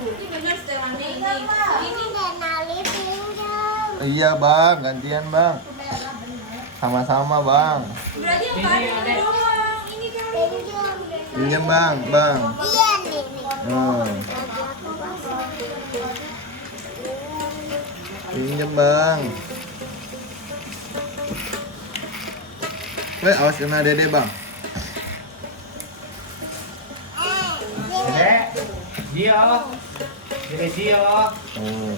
Ini benar setelannya ini. Iya bang, gantian bang. Sama-sama bang. Berarti yang tadi doang. Ini kali. Pinjam bang, bang. Iya nih. Hmm. Pinjam bang. Weh, awas kena dede bang. Dede, Gio, Dede Gio. Oh.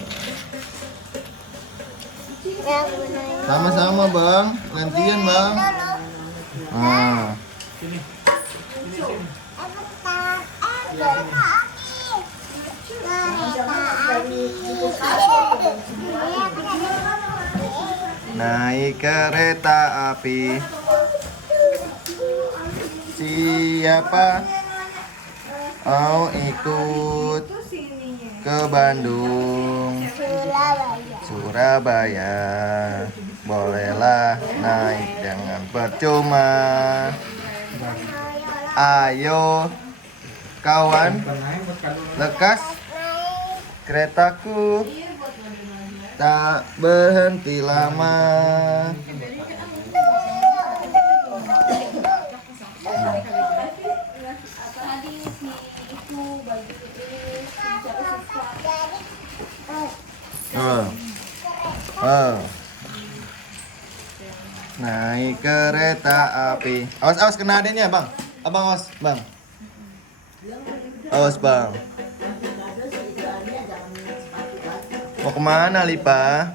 Sama-sama bang, gantian bang. Nah, naik kereta api. Siapa mau ikut ke Bandung, Surabaya? Bolehlah naik dengan percuma. Ayo kawan, lekas keretaku tak berhenti lama. Oh. Oh. Naik kereta api. Awas awas kena adanya bang. Abang awas bang. Awas bang. Mau kemana Lipa?